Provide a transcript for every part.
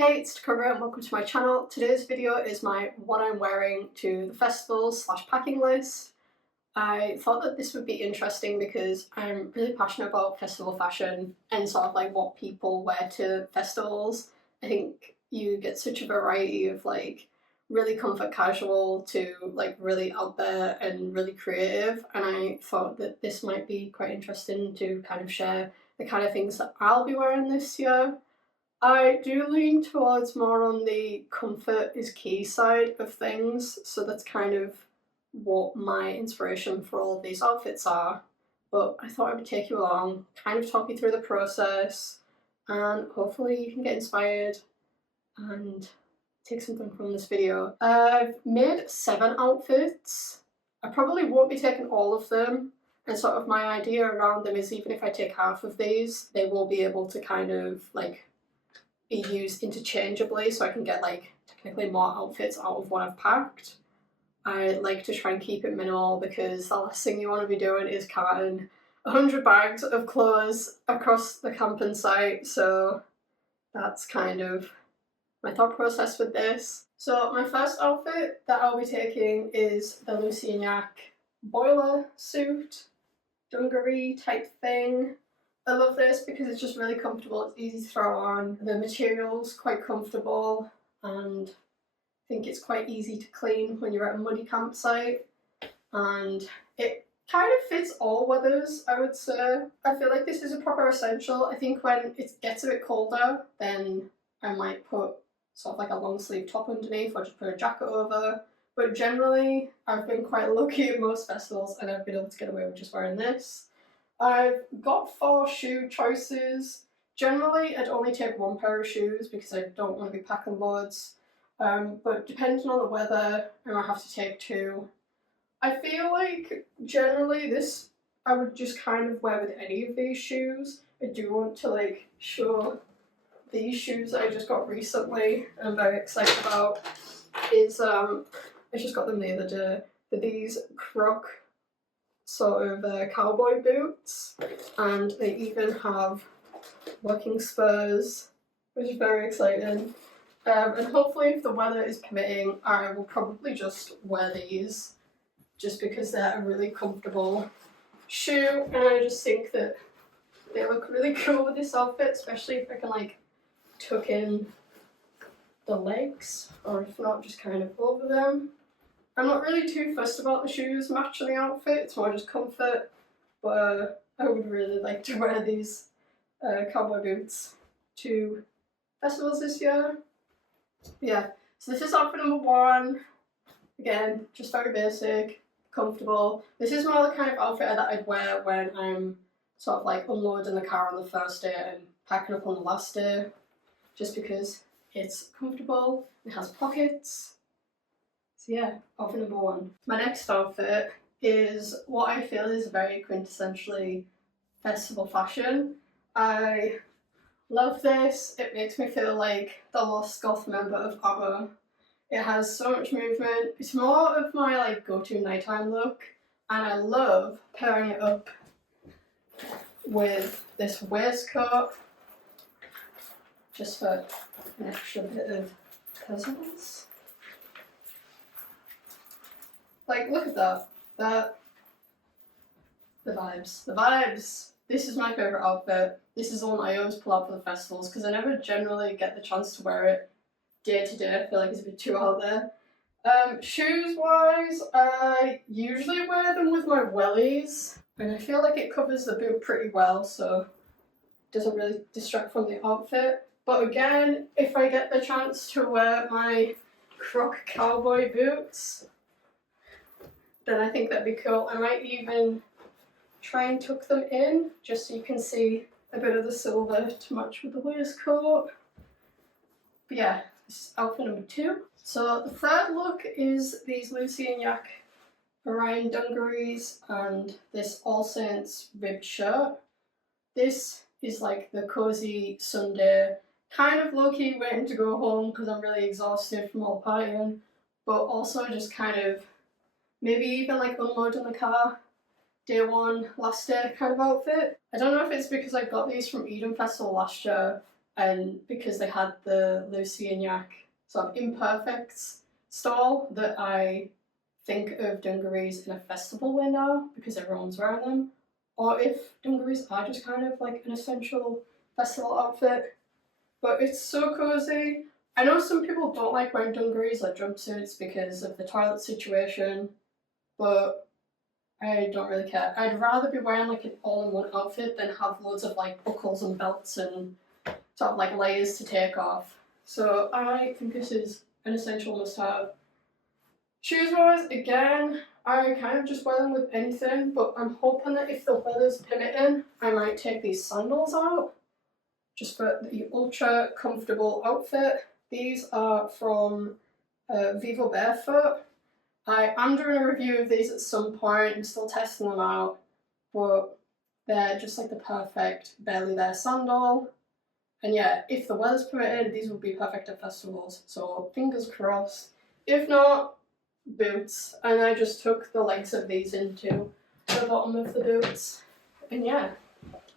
Hey, it's Dakota-Raé and welcome to my channel. Today's video is my what I'm wearing to the festivals / packing list. I thought that this would be interesting because I'm really passionate about festival fashion and sort of like what people wear to festivals. I think you get such a variety of like really comfort casual to like really out there and really creative, and I thought that this might be quite interesting to kind of share the kind of things that I'll be wearing this year. I do lean towards more on the comfort is key side of things, so that's kind of what my inspiration for all of these outfits are. But I thought I would take you along, kind of talk you through the process, and hopefully you can get inspired and take something from this video. I've made 7 outfits. I probably won't be taking all of them, and sort of my idea around them is even if I take half of these, they will be able to kind of like be used interchangeably, so I can get like technically more outfits out of what I've packed. I like to try and keep it minimal because the last thing you want to be doing is carting 100 bags of clothes across the camping site, so that's kind of my thought process with this. So my first outfit that I'll be taking is the Lucignac boiler suit, dungaree type thing. I love this because it's just really comfortable, it's easy to throw on, the material's quite comfortable, and I think it's quite easy to clean when you're at a muddy campsite, and it kind of fits all weathers, I would say. I feel like this is a proper essential. I think when it gets a bit colder, then I might put sort of like a long sleeve top underneath or just put a jacket over, but generally I've been quite lucky at most festivals and I've been able to get away with just wearing this. I've got 4 shoe choices. Generally, I'd only take 1 pair of shoes because I don't want to be packing loads. But depending on the weather, I might have to take 2. I feel like generally this I would just kind of wear with any of these shoes. I do want to like show these shoes that I just got recently and I'm very excited about. I just got them the other day. They're these Croc sort of cowboy boots, and they even have working spurs, which is very exciting. And hopefully if the weather is permitting, I will probably just wear these just because they're a really comfortable shoe, and I just think that they look really cool with this outfit, especially if I can like tuck in the legs, or if not just kind of over them. I'm not really too fussed about the shoes matching the outfit, it's more just comfort, but I would really like to wear these cowboy boots to festivals this year. Yeah, so this is outfit number 1. Again, just very basic, comfortable. This is more the kind of outfit that I'd wear when I'm sort of like unloading the car on the first day and packing up on the last day, just because it's comfortable, it has pockets. So yeah, outfit number 1. My next outfit is what I feel is very quintessentially festival fashion. I love this. It makes me feel like the lost goth member of ABBA. It has so much movement. It's more of my like go-to nighttime look, and I love pairing it up with this waistcoat just for an extra bit of presence. Like, look at that. The vibes. This is my favourite outfit. This is the one I always pull out for the festivals because I never generally get the chance to wear it day to day. I feel like it's a bit too out there. Shoes wise, I usually wear them with my wellies, and I feel like it covers the boot pretty well, so it doesn't really distract from the outfit. But again, if I get the chance to wear my Croc cowboy boots, then I think that'd be cool. I might even try and tuck them in just so you can see a bit of the silver to match with the waistcoat. But yeah, this is outfit number 2. So the third look is these Lucignac Orion dungarees and this All Saints ribbed shirt. This is like the cozy Sunday, kind of low-key waiting to go home because I'm really exhausted from all the partying, but also just kind of maybe even like unloading the car, day 1, last day kind of outfit. I don't know if it's because I got these from Eden Festival last year and because they had the Lucy and Yak sort of imperfects style that I think of dungarees in a festival wear now because everyone's wearing them, or if dungarees are just kind of like an essential festival outfit. But it's so cozy. I know some people don't like wearing dungarees or jumpsuits because of the toilet situation, but I don't really care. I'd rather be wearing like an all-in-one outfit than have loads of like buckles and belts and sort of like layers to take off. So I think this is an essential must-have. Shoes-wise, again, I kind of just wear them with anything, but I'm hoping that if the weather's permitting, I might take these sandals out just for the ultra comfortable outfit. These are from Vivo Barefoot. I am doing a review of these at some point. I'm still testing them out, but they're just like the perfect barely there sandal. And yeah, if the weather's permitted, these would be perfect at festivals. So fingers crossed. If not, boots. And I just took the legs of these into the bottom of the boots. And yeah,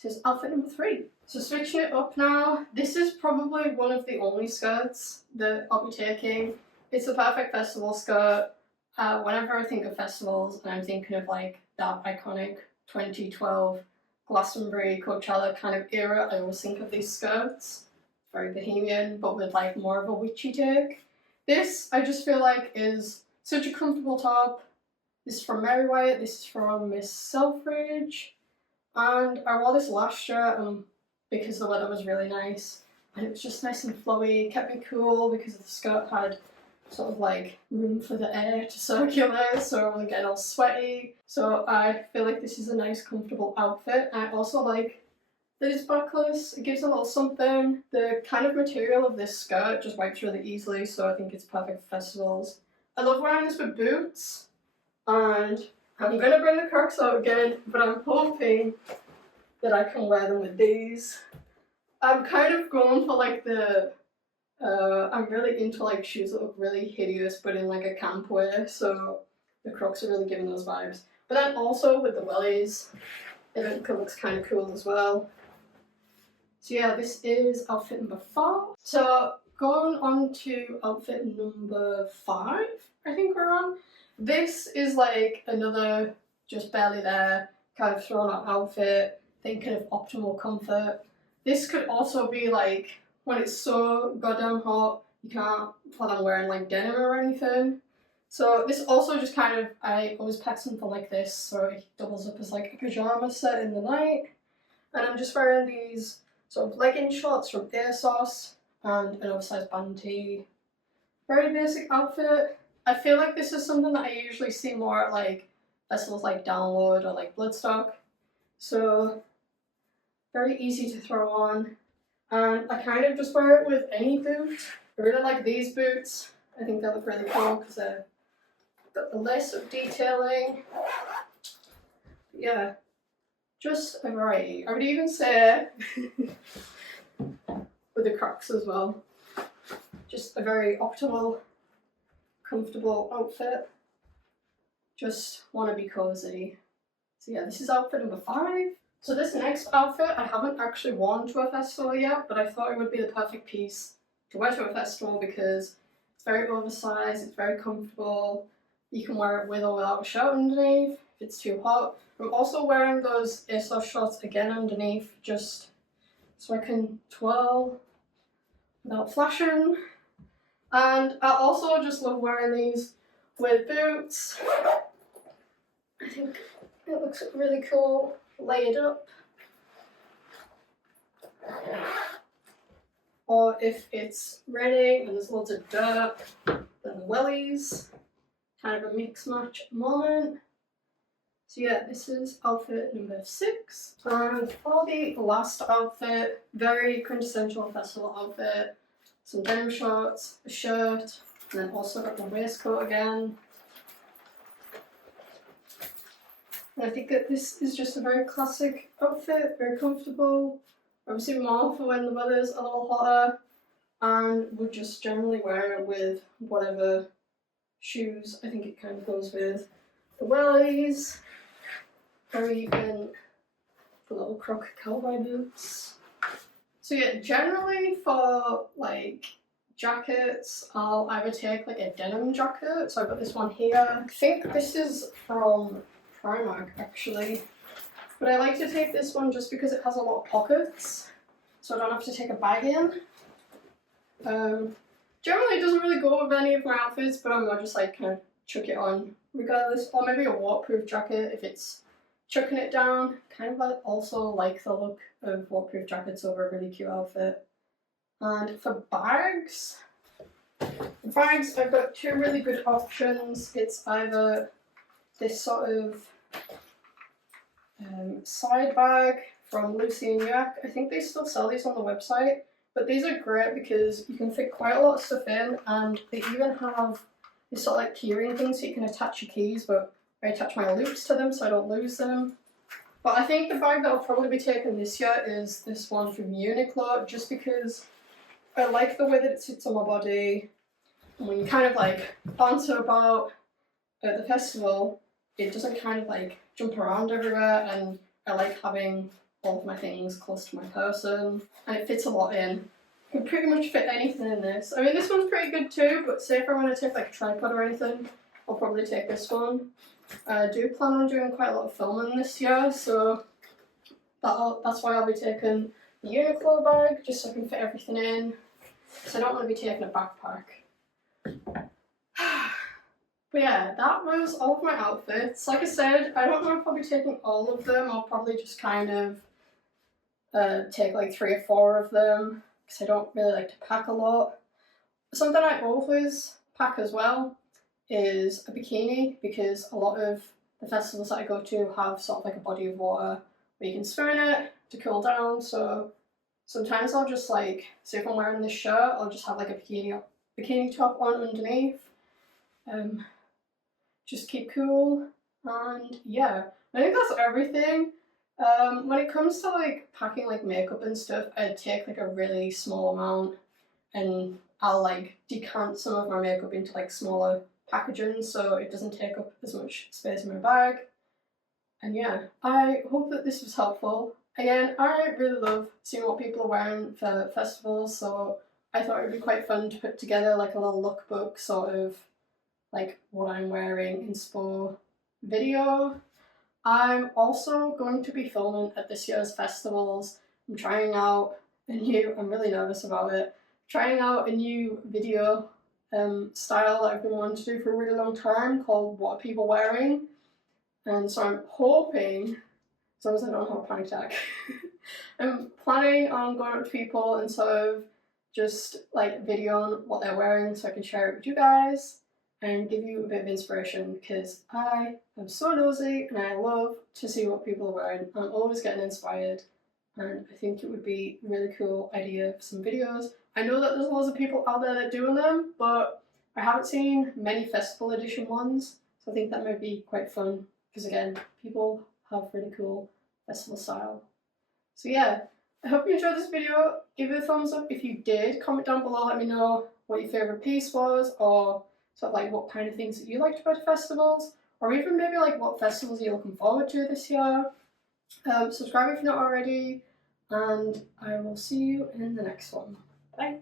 this is outfit number 3. So switching it up now, this is probably one of the only skirts that I'll be taking. It's the perfect festival skirt. Whenever I think of festivals and I'm thinking of like that iconic 2012 Glastonbury, Coachella kind of era, I always think of these skirts. Very bohemian, but with like more of a witchy take. This, I just feel like, is such a comfortable top. This is from Mary White, this is from Miss Selfridge. And I wore this last year because the weather was really nice. And it was just nice and flowy, kept me cool because the skirt had sort of like room for the air to circulate, so I wasn't getting all sweaty. So I feel like this is a nice comfortable outfit. I also like that it's backless, it gives a little something. The kind of material of this skirt just wipes really easily, so I think it's perfect for festivals. I love wearing this with boots, and I'm gonna bring the Crocs out again, but I'm hoping that I can wear them with these. I'm kind of going for like the I'm really into like shoes that look really hideous but in like a camp way, so the Crocs are really giving those vibes. But then also with the wellies, it looks kind of cool as well. So yeah, this is outfit number 4. So going on to outfit number 5, I think we're on. This is like another just barely there kind of thrown out outfit, thinking of optimal comfort. This could also be like when it's so goddamn hot, you can't plan on wearing like denim or anything. So this also just kind of, I always pack something like this so it doubles up as like a pyjama set in the night. And I'm just wearing these sort of legging shorts from ASOS and an oversized band tee. Very basic outfit. I feel like this is something that I usually see more at like festivals like Download or like Bloodstock. So very easy to throw on. And I kind of just wear it with any boot. I really like these boots. I think they look really cool because they've got the lace-up detailing. Yeah, just a variety. I would even say with the Crocs as well. Just a very optimal, comfortable outfit. Just want to be cozy. So yeah, this is outfit number 5. So this next outfit I haven't actually worn to a festival yet, but I thought it would be the perfect piece to wear to a festival because it's very oversized, it's very comfortable. You can wear it with or without a shirt underneath if it's too hot. I'm also wearing those ASOS shorts again underneath just so I can twirl without flashing. And I also just love wearing these with boots. I think it looks really cool. Layered up, or if it's raining and there's loads of dirt, then the wellies, kind of a mix match moment. So yeah, this is outfit number 6. And for the last outfit, very quintessential festival outfit, some denim shorts, a shirt, and then also got the waistcoat again. I think that this is just a very classic outfit, very comfortable, obviously more for when the weather's a little hotter, and would just generally wear it with whatever shoes I think it kind of goes with. The wellies, or even the little Croc cowboy boots. So yeah, generally for like jackets, I'll either take like a denim jacket. So I've got this one here. I think this is from Primark actually. But I like to take this one just because it has a lot of pockets. So I don't have to take a bag in. Generally it doesn't really go with any of my outfits, but I'm gonna just like kind of chuck it on regardless. Or maybe a waterproof jacket if it's chucking it down. Kind of like also like the look of waterproof jackets over a really cute outfit. And for bags, I've got two really good options. It's either this sort of side bag from Lucy and Yak. I think they still sell these on the website, but these are great because you can fit quite a lot of stuff in, and they even have this sort of like keyring thing so you can attach your keys, but I attach my loops to them so I don't lose them. But I think the bag that I'll probably be taking this year is this one from Uniqlo, just because I like the way that it sits on my body. And when you kind of like banter about at the festival, it doesn't kind of like jump around everywhere, and I like having all of my things close to my person, and it fits a lot in. You can pretty much fit anything in this. I mean, this one's pretty good too, but say if I want to take like a tripod or anything, I'll probably take this one. I do plan on doing quite a lot of filming this year, so that's why I'll be taking the Uniqlo bag, just so I can fit everything in. So I don't want to be taking a backpack. But yeah, that was all of my outfits. Like I said, I don't know if I'll be taking all of them. I'll probably just kind of take like 3 or 4 of them, because I don't really like to pack a lot. Something I always pack as well is a bikini, because a lot of the festivals that I go to have sort of like a body of water where you can swim in it to cool down. So sometimes I'll just like, say if I'm wearing this shirt, I'll just have like a bikini top on underneath. Just keep cool, and yeah, I think that's everything. When it comes to like packing like makeup and stuff, I'd take like a really small amount, and I'll like decant some of my makeup into like smaller packaging so it doesn't take up as much space in my bag. And yeah, I hope that this was helpful. Again, I really love seeing what people are wearing for festivals, so I thought it would be quite fun to put together like a little lookbook sort of like what I'm wearing inspo video. I'm also going to be filming at this year's festivals. I'm trying out I'm really nervous about it, trying out a new video style that I've been wanting to do for a really long time called What Are People Wearing? And so I'm hoping, as long as I don't have a panic attack, I'm planning on going up to people and sort of just like videoing what they're wearing so I can share it with you guys and give you a bit of inspiration, because I am so nosy and I love to see what people are wearing. I'm always getting inspired, and I think it would be a really cool idea for some videos. I know that there's lots of people out there that are doing them, but I haven't seen many festival edition ones, so I think that might be quite fun, because again, people have really cool festival style. So yeah, I hope you enjoyed this video. Give it a thumbs up if you did. Comment down below, let me know what your favourite piece was, or sort of like what kind of things that you liked about festivals, or even maybe like what festivals you're looking forward to this year. Subscribe if you're not already, and I will see you in the next one. Bye!